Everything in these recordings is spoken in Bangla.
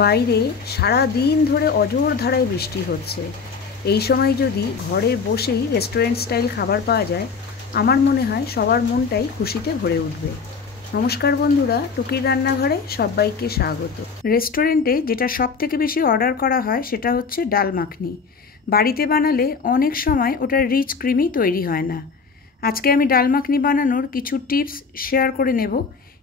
বাইরে সারা দিন ধরে অঝোর ধারায় বৃষ্টি হচ্ছে। এই সময় যদি ঘরে বসেই রেস্টুরেন্ট স্টাইল খাবার পাওয়া যায়, আমার মনে হয় সবার মনটাই খুশিতে ভরে উঠবে। নমস্কার বন্ধুরা, টুকির রান্নাঘরে সবাইকে স্বাগত। রেস্টুরেন্টে যেটা সব থেকে বেশি অর্ডার করা হয় সেটা হচ্ছে ডাল মাখনি। বাড়িতে বানালে অনেক সময় ওটা রিচ ক্রিমি তৈরি হয় না। আজকে আমি ডাল মাখনি বানানোর কিছু টিপস শেয়ার করে নেব।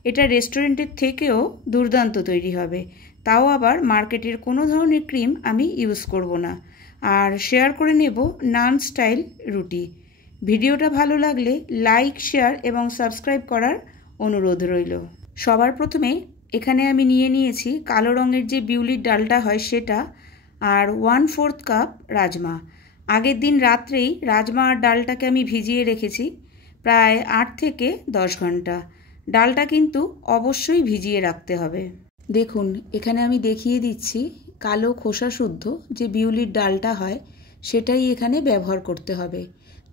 এটা রেস্টুরেন্টের থেকেও দুর্দান্ত তৈরি হবে, তাও আবার মার্কেটের কোনো ধরনের ক্রিম আমি ইউজ করব না। আর শেয়ার করে নেব নান স্টাইল রুটি। ভিডিওটা ভালো লাগলে লাইক, শেয়ার এবং সাবস্ক্রাইব করার অনুরোধ রইল। সবার প্রথমে এখানে আমি নিয়েছি কালো রঙের যে বিউলির ডালটা হয় সেটা, আর 1/4 কাপ রাজমা। আগের দিন রাত্রেই রাজমা আর ডালটাকে আমি ভিজিয়ে রেখেছি প্রায় 8 থেকে 10 ঘন্টা। ডালটা কিন্তু অবশ্যই ভিজিয়ে রাখতে হবে। দেখুন, এখানে আমি দেখিয়ে দিচ্ছি কালো খোসা শুদ্ধ যে বিউলির ডালটা হয় সেটাই এখানে ব্যবহার করতে হবে,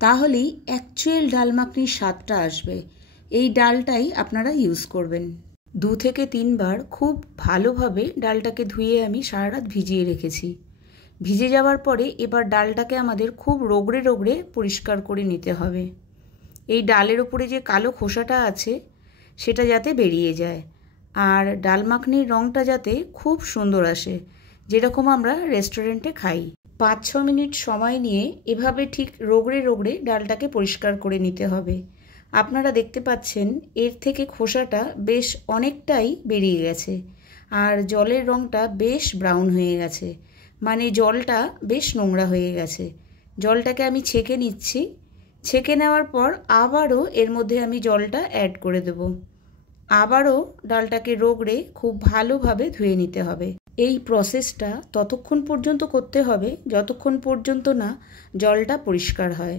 তাহলেই অ্যাকচুয়াল ডাল মাখনির স্বাদটা আসবে। এই ডালটাই আপনারা ইউজ করবেন। 2 থেকে 3 বার খুব ভালোভাবে ডালটাকে ধুয়ে আমি সারা রাত ভিজিয়ে রেখেছি। ভিজে যাওয়ার পরে এবার ডালটাকে আমাদের খুব রগড়ে রগড়ে পরিষ্কার করে নিতে হবে। এই ডালের ওপরে যে কালো খোসাটা আছে সেটা যাতে বেরিয়ে যায়, আর ডাল মাখনির রঙটা যাতে খুব সুন্দর আসে, যেরকম আমরা রেস্টুরেন্টে খাই। 5-6 মিনিট সময় নিয়ে এভাবে ঠিক রগড়ে রগড়ে ডালটাকে পরিষ্কার করে নিতে হবে। আপনারা দেখতে পাচ্ছেন এর থেকে খোসাটা বেশ অনেকটাই বেরিয়ে গেছে, আর জলের রঙটা বেশ ব্রাউন হয়ে গেছে, মানে জলটা বেশ নোংরা হয়ে গেছে। জলটাকে আমি ছেঁকে নিচ্ছি। ছেঁকে নেওয়ার পর আবারও এর মধ্যে আমি জলটা অ্যাড করে দেব। আবারও ডালটাকে রগড়ে খুব ভালোভাবে ধুয়ে নিতে হবে। এই প্রসেসটা ততক্ষণ পর্যন্ত করতে হবে যতক্ষণ পর্যন্ত না জলটা পরিষ্কার হয়।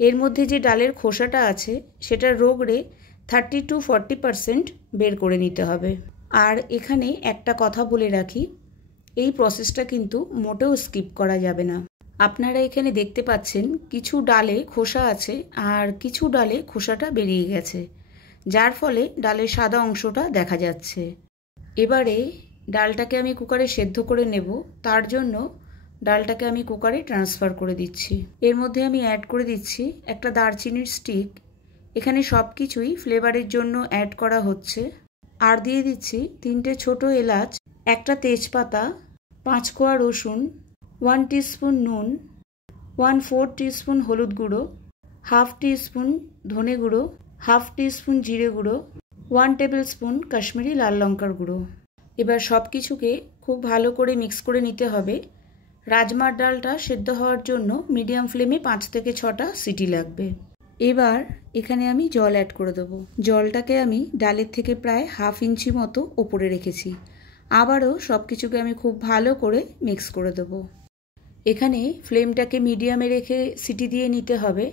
এর মধ্যে যে ডালের খোসাটা আছে সেটা রগড়ে 30-40% বের করে নিতে হবে। আর এখানে একটা কথা বলে রাখি, এই প্রসেসটা কিন্তু মোটেও স্কিপ করা যাবে না। আপনারা এখানে দেখতে পাচ্ছেন কিছু ডালে খোসা আছে আর কিছু ডালে খোসাটা বেরিয়ে গেছে, যার ফলে ডালের সাদা অংশটা দেখা যাচ্ছে। এবারে ডালটাকে আমি কুকারে সেদ্ধ করে নেব, তার জন্য ডালটাকে আমি কুকারে ট্রান্সফার করে দিচ্ছি। এর মধ্যে আমি অ্যাড করে দিচ্ছি একটা দারচিনির স্টিক। এখানে সব কিছুই ফ্লেভারের জন্য অ্যাড করা হচ্ছে। আর দিয়ে দিচ্ছি 3টে ছোট এলাচ, একটা তেজপাতা, 5 কোয়া রসুন, 1 টিস্পুন নুন, 1/4 টিস্পুন হলুদ গুঁড়ো, 1/2 টিস্পুন ধনে গুঁড়ো, 1/2 টিস্পুন জিরে গুঁড়ো, 1 টেবিল স্পুন কাশ্মীরি লাল লঙ্কার গুঁড়ো। এবার সব কিছুকে খুব ভালো করে মিক্স করে নিতে হবে। রাজমার ডালটা সেদ্ধ হওয়ার জন্য মিডিয়াম ফ্লেমে 5 থেকে 6টা সিটি লাগবে। এবার এখানে আমি জল অ্যাড করে দেবো। জলটাকে আমি ডালের থেকে প্রায় 1/2 ইঞ্চি মতো ওপরে রেখেছি। আবারও সব কিছুকে আমি খুব ভালো করে মিক্স করে দেবো। এখানে ফ্লেমটাকে মিডিয়ামে রেখে সিটি দিয়ে নিতে হবে।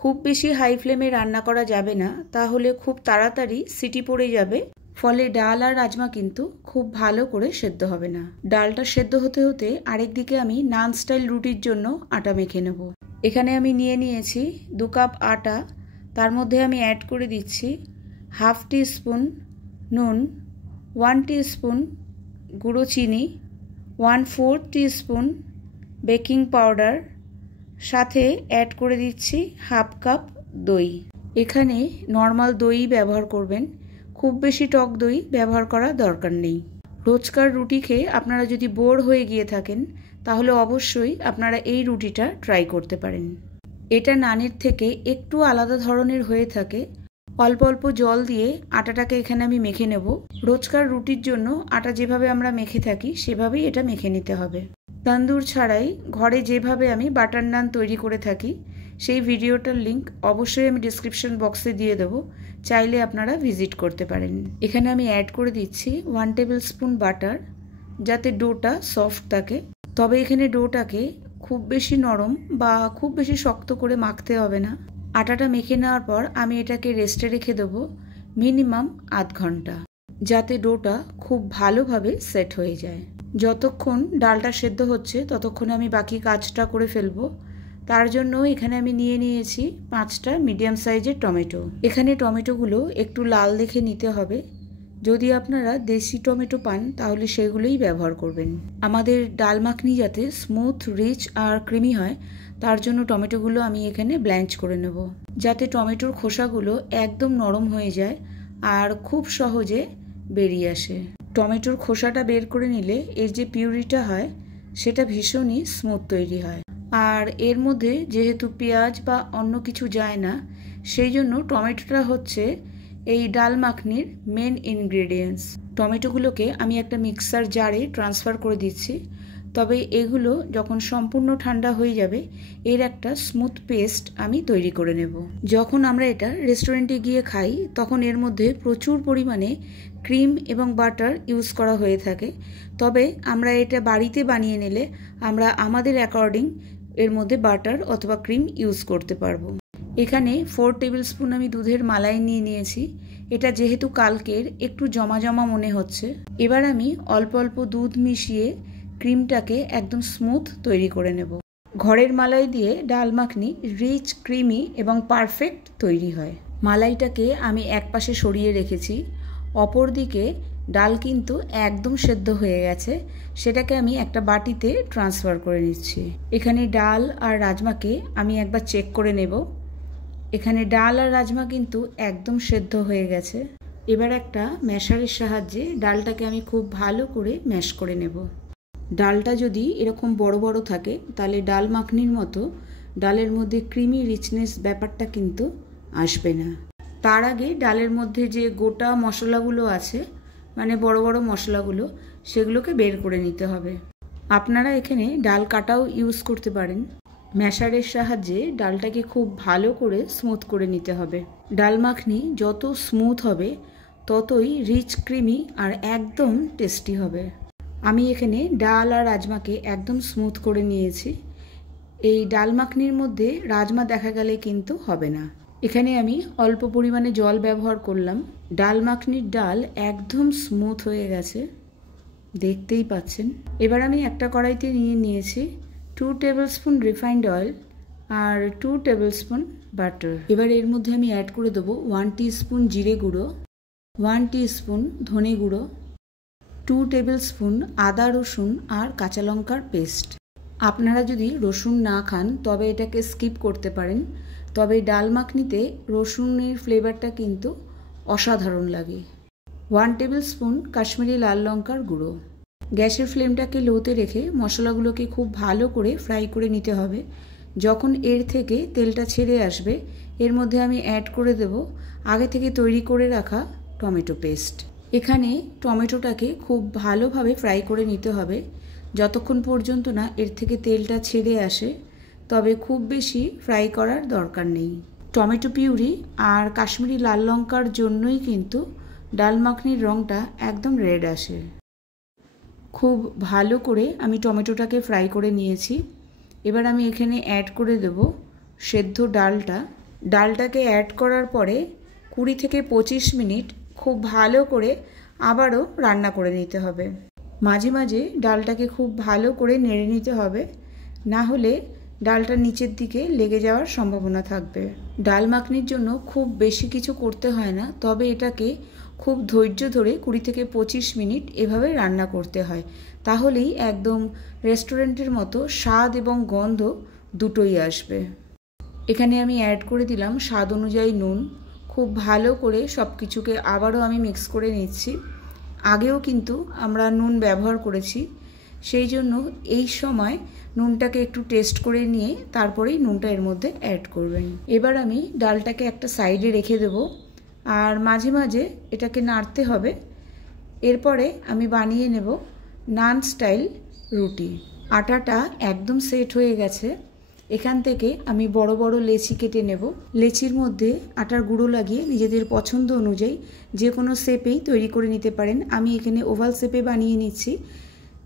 খুব বেশি হাই ফ্লেমে রান্না করা যাবে না, তাহলে খুব তাড়াতাড়ি সিটি পড়ে যাবে, ফলে ডাল আর রাজমা কিন্তু খুব ভালো করে সেদ্ধ হবে না। ডালটা সেদ্ধ হতে হতে আরেকদিকে আমি নান স্টাইল রুটির জন্য আটা মেখে নেব। এখানে আমি নিয়েছি 2 কাপ আটা। তার মধ্যে আমি অ্যাড করে দিচ্ছি 1/2 টিস্পুন নুন, 1 টিস্পুন গুঁড়ো চিনি, 1/4 টিস্পুন বেকিং পাউডার, সাথে অ্যাড করে দিচ্ছি 1/2 কাপ দই। এখানে নর্মাল দই ব্যবহার করবেন, খুব বেশি টক দই ব্যবহার করার দরকার নেই। রোজকার রুটি খেয়ে আপনারা যদি বোর হয়ে গিয়ে থাকেন তাহলে অবশ্যই আপনারা এই রুটিটা ট্রাই করতে পারেন। এটা নানের থেকে একটু আলাদা ধরনের হয়ে থাকে। অল্প অল্প জল দিয়ে আটাটাকে এখানে আমি মেখে নেব। রোজকার রুটির জন্য আটা যেভাবে আমরা মেখে থাকি সেভাবেই এটা মেখে নিতে হবে। তন্দুর ছাড়াই ঘরে যেভাবে আমি বাটার নান তৈরি করে থাকি সেই ভিডিওটার লিংক অবশ্যই আমি ডিসক্রিপশন বক্সে দিয়ে দেবো, চাইলে আপনারা ভিজিট করতে পারেন। এখানে আমি অ্যাড করে দিচ্ছি 1 টেবিল স্পুন বাটার, যাতে ডোটা সফট থাকে। তবে এখানে ডোটাকে খুব বেশি নরম বা খুব বেশি শক্ত করে মাখতে হবে না। আটাটা মেখে নেওয়ার পর আমি এটাকে রেস্টে রেখে দেবো মিনিমাম আধ ঘন্টা, যাতে ডোটা খুব ভালোভাবে সেট হয়ে যায়। যতক্ষণ ডালটা সেদ্ধ হচ্ছে ততক্ষণে আমি বাকি কাজটা করে ফেলবো। তার জন্য এখানে আমি নিয়েছি 5টা মিডিয়াম সাইজের টমেটো। এখানে টমেটোগুলো একটু লাল দেখে নিতে হবে, যদি আপনারা দেশি টমেটো পান তাহলে সেগুলোই ব্যবহার করবেন। আমাদের ডাল মাখনি যাতে স্মুথ, রিচ আর ক্রিমি হয় তার জন্য টমেটোগুলো আমি এখানে ব্ল্যাঞ্চ করে নেব, যাতে টমেটোর খোসাগুলো একদম নরম হয়ে যায় আর খুব সহজে বেরিয়ে আসে। টমেটোর খোসাটা বের করে নিলে এর যে পিউরিটা হয় সেটা ভীষণই স্মুথ তৈরি হয়। আর এর মধ্যে যেহেতু পেঁয়াজ বা অন্য কিছু যায় না, সেই জন্য টমেটোটা হচ্ছে এই ডাল মাখনির মেন ইনগ্রেডিয়েন্টস। টমেটোগুলোকে আমি একটা মিক্সার জারে ট্রান্সফার করে দিচ্ছি, তবে এগুলো যখন সম্পূর্ণ ঠান্ডা হয়ে যাবে এর একটা স্মুথ পেস্ট আমি তৈরি করে নেব। যখন আমরা এটা রেস্টুরেন্টে গিয়ে খাই তখন এর মধ্যে প্রচুর পরিমাণে ক্রিম এবং বাটার ইউজ করা হয়ে থাকে, তবে আমরা এটা বাড়িতে বানিয়ে নিলে আমরা আমাদের অ্যাকর্ডিং এর মধ্যে বাটার অথবা ক্রিম ইউজ করতে পারবো। এখানে 4 টেবিল স্পুন আমি দুধের মালাই নিয়ে নিয়েছি। এটা যেহেতু কালকের, একটু জমা জমা মনে হচ্ছে। এবার আমি অল্প অল্প দুধ মিশিয়ে ক্রিমটাকে একদম স্মুথ তৈরি করে নেব। ঘরের মালাই দিয়ে ডাল মাখনি রিচ, ক্রিমি এবং পারফেক্ট তৈরি হয়। মালাইটাকে আমি এক পাশে সরিয়ে রেখেছি, অপর দিকে ডাল কিন্তু একদম সেদ্ধ হয়ে গেছে, সেটাকে আমি একটা বাটিতে ট্রান্সফার করে নিচ্ছি। এখানে ডাল আর রাজমাকে আমি একবার চেক করে নেব। এখানে ডাল আর রাজমা কিন্তু একদম সেদ্ধ হয়ে গেছে। এবার একটা ম্যাশারের সাহায্যে ডালটাকে আমি খুব ভালো করে ম্যাশ করে নেব। ডালটা যদি এরকম বড় বড় থাকে তাহলে ডাল মাখনির মতো ডালের মধ্যে ক্রিমি রিচনেস ব্যাপারটা কিন্তু আসবে না। তার আগে ডালের মধ্যে যে গোটা মশলাগুলো আছে, মানে বড় বড় মশলাগুলো, সেগুলোকে বের করে নিতে হবে। আপনারা এখানে ডাল কাটাও ইউজ করতে পারেন। ম্যাশারের সাহায্যে ডালটাকে খুব ভালো করে স্মুথ করে নিতে হবে। ডাল মাখনি যত স্মুথ হবে ততই রিচ, ক্রিমি আর একদম টেস্টি হবে। আমি এখানে ডাল আর রাজমাকে একদম স্মুথ করে নিয়েছি। এই ডাল মাখনির মধ্যে রাজমা দেখা গেলে কিন্তু হবে না। এখানে আমি অল্প পরিমাণে জল ব্যবহার করলাম। ডাল মাখনির ডাল একদম স্মুথ হয়ে গেছে, দেখতেই পাচ্ছেন। এবার আমি একটা কড়াইতে নিয়ে নিয়েছি 2 টেবিল স্পুন রিফাইন্ড অয়েল আর 2 টেবিল স্পুন বাটার। এবার এর মধ্যে আমি অ্যাড করে দেবো 1 টিস্পুন জিরে গুঁড়ো, 1 টিস্পুন ধনে গুঁড়ো, 2 টেবিল স্পুন আদা, রসুন আর কাঁচা লঙ্কার পেস্ট। আপনারা যদি রসুন না খান তবে এটাকে স্কিপ করতে পারেন, তবে ডাল মাখনিতে রসুনের ফ্লেভারটা কিন্তু অসাধারণ লাগে। 1 টেবিল স্পুন কাশ্মীরি লাল লঙ্কার গুঁড়ো। গ্যাসের ফ্লেমটাকে লোতে রেখে মশলাগুলোকে খুব ভালো করে ফ্রাই করে নিতে হবে। যখন এর থেকে তেলটা ছেড়ে আসবে এর মধ্যে আমি অ্যাড করে দেব আগে থেকে তৈরি করে রাখা টমেটো পেস্ট। এখানে টমেটোটাকে খুব ভালোভাবে ফ্রাই করে নিতে হবে যতক্ষণ পর্যন্ত না এর থেকে তেলটা ছেড়ে আসে, তবে খুব বেশি ফ্রাই করার দরকার নেই। টমেটো পিউরি আর কাশ্মীরি লাল লঙ্কার জন্যই কিন্তু ডাল মাখনির রঙটা একদম রেড আসে। খুব ভালো করে আমি টমেটোটাকে ফ্রাই করে নিয়েছি। এবার আমি এখানে অ্যাড করে দেব সেদ্ধ ডালটা। ডালটাকে অ্যাড করার পরে 20 থেকে 25 মিনিট খুব ভালো করে আবারও রান্না করে নিতে হবে। মাঝে মাঝে ডালটাকে খুব ভালো করে নেড়ে নিতে হবে, না হলে ডালটা নিচের দিকে লেগে যাওয়ার সম্ভাবনা থাকবে। ডাল মাখনির জন্য খুব বেশি কিছু করতে হয় না, তবে এটাকে খুব ধৈর্য ধরে 20 থেকে 25 মিনিট এভাবে রান্না করতে হয়, তাহলেই একদম রেস্টুরেন্টের মতো স্বাদ এবং গন্ধ দুটোই আসবে। এখানে আমি অ্যাড করে দিলাম স্বাদ অনুযায়ী নুন। খুব ভালো করে সব কিছুকে আবারও আমি মিক্স করে নিচ্ছি। আগেও কিন্তু আমরা নুন ব্যবহার করেছি, সেই জন্য এই সময় নুনটাকে একটু টেস্ট করে নিয়ে তারপরেই নুনটা এর মধ্যে অ্যাড করবেন। এবার আমি ডালটাকে একটা সাইডে রেখে দেব আর মাঝে মাঝে এটাকে নাড়তে হবে। এরপরে আমি বানিয়ে নেব নান স্টাইল রুটি। আটাটা একদম সেট হয়ে গেছে। এখান থেকে আমি বড় বড় লেচি কেটে নেব। লেচির মধ্যে আটার গুঁড়ো লাগিয়ে নিজেদের পছন্দ অনুযায়ী যে কোনো শেপেই তৈরি করে নিতে পারেন। আমি এখানে ওভাল শেপে বানিয়ে নিচ্ছি।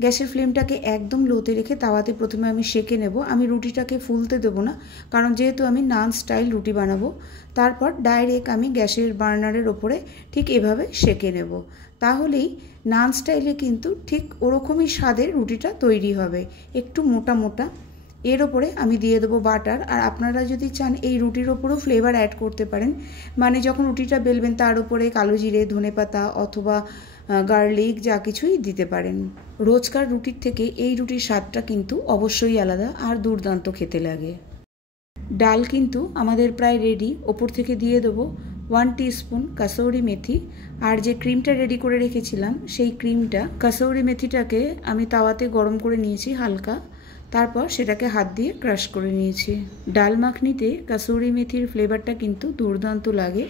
গ্যাসের ফ্লেমটাকে একদম লোতে রেখে তাওয়াতে প্রথমে আমি সেঁকে নেব। আমি রুটিটাকে ফুলতে দেবো না, কারণ যেহেতু আমি নান স্টাইল রুটি বানাবো। তারপর ডাইরেক্ট আমি গ্যাসের বার্নারের ওপরে ঠিক এভাবে সেঁকে নেব, তাহলেই নান স্টাইলে কিন্তু ঠিক ওরকমই স্বাদের রুটিটা তৈরি হবে, একটু মোটা মোটা। এর ওপরে আমি দিয়ে দেবো বাটার। আর আপনারা যদি চান এই রুটির ওপরেও ফ্লেভার অ্যাড করতে পারেন, মানে যখন রুটিটা বেলবেন তার উপরে কালো জিরে, ধনেপাতা অথবা গার্লিক যা কিছুই দিতে পারেন। রোজকার রুটির থেকে এই রুটির স্বাদটা কিন্তু অবশ্যই আলাদা আর দুর্দান্ত খেতে লাগে। ডাল কিন্তু আমাদের প্রায় রেডি। ওপর থেকে দিয়ে দেবো 1 টিস্পুন কাসৌরি মেথি। আর যে ক্রিমটা রেডি করে রেখেছিলাম সেই ক্রিমটা, কাসৌরি মেথিটাকে আমি তাওয়াতে গরম করে নিয়েছি হালকা, তারপর সেটাকে হাত দিয়ে ক্রাশ করে নিয়েছি। ডাল মাখনিতে কাসৌরি মেথির ফ্লেভারটা কিন্তু দুর্দান্ত লাগে।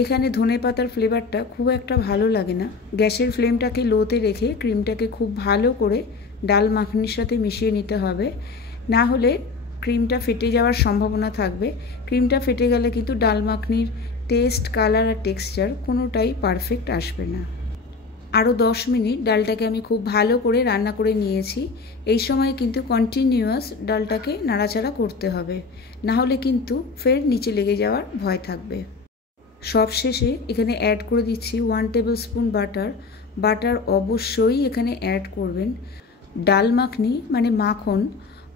এখানে ধনেপাতার ফ্লেভারটা খুব একটা ভালো লাগে না। গ্যাসের ফ্লেমটাকে লোতে রেখে ক্রিমটাকে খুব ভালো করে ডাল মাখনির সাথে মিশিয়ে নিতে হবে, না হলে ক্রিমটা ফেটে যাওয়ার সম্ভাবনা থাকবে। ক্রিমটা ফেটে গেলে কিন্তু ডাল মাখনির টেস্ট, কালার আর টেক্সচার কোনোটাই পারফেক্ট আসবে না। আরও 10 মিনিট ডালটাকে আমি খুব ভালো করে রান্না করে নিয়েছি। এই সময় কিন্তু কন্টিনিউয়াস ডালটাকে নাড়াচাড়া করতে হবে, না হলে কিন্তু ফের নিচে লেগে যাওয়ার ভয় থাকবে। সব শেষে এখানে অ্যাড করে দিচ্ছি 1 টেবিল স্পুন বাটার। বাটার অবশ্যই এখানে অ্যাড করবেন। ডাল মাখনি মানে মাখন,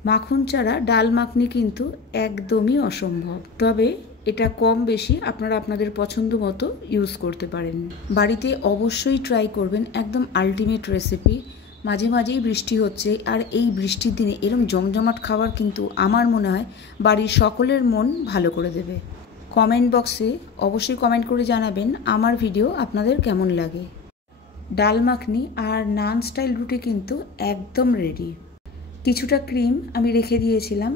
মাখন ছাড়া ডাল মাখনি কিন্তু একদমই অসম্ভব। তবে এটা কম বেশি আপনারা আপনাদের পছন্দ মতো ইউজ করতে পারেন। বাড়িতে অবশ্যই ট্রাই করবেন, একদম আলটিমেট রেসিপি। মাঝে মাঝেই বৃষ্টি হচ্ছে, আর এই বৃষ্টির দিনে এরম জমজমাট খাবার কিন্তু আমার মনে হয় বাড়ির সকলের মন ভালো করে দেবে। কমেন্ট বক্সে অবশ্যই কমেন্ট করে জানাবেন আমার ভিডিও আপনাদের কেমন লাগে। ডাল মাখনি আর নান স্টাইল রুটি কিন্তু একদম রেডি। কিছুটা ক্রিম আমি রেখে দিয়েছিলাম,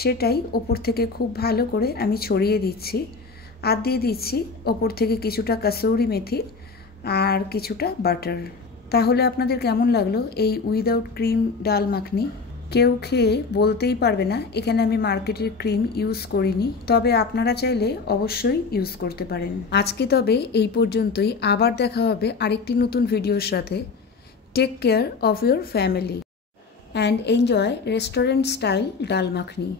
সেটাই ওপর থেকে খুব ভালো করে আমি ছড়িয়ে দিচ্ছি। আর দিয়ে দিচ্ছি ওপর থেকে কিছুটা কাসৌরি মেথি আর কিছুটা বাটার। তাহলে আপনাদের কেমন লাগলো এই উইদাউট ক্রিম ডাল মাখনি? কেউ খেয়ে বলতেই পারবে না এখানে আমি মার্কেটের ক্রিম ইউজ করিনি। তবে আপনারা চাইলে অবশ্যই ইউজ করতে পারেন। আজকে তবে এই পর্যন্তই। আবার দেখা হবে আরেকটি নতুন ভিডিওর সাথে। Take care of your family and enjoy restaurant style dal makhni.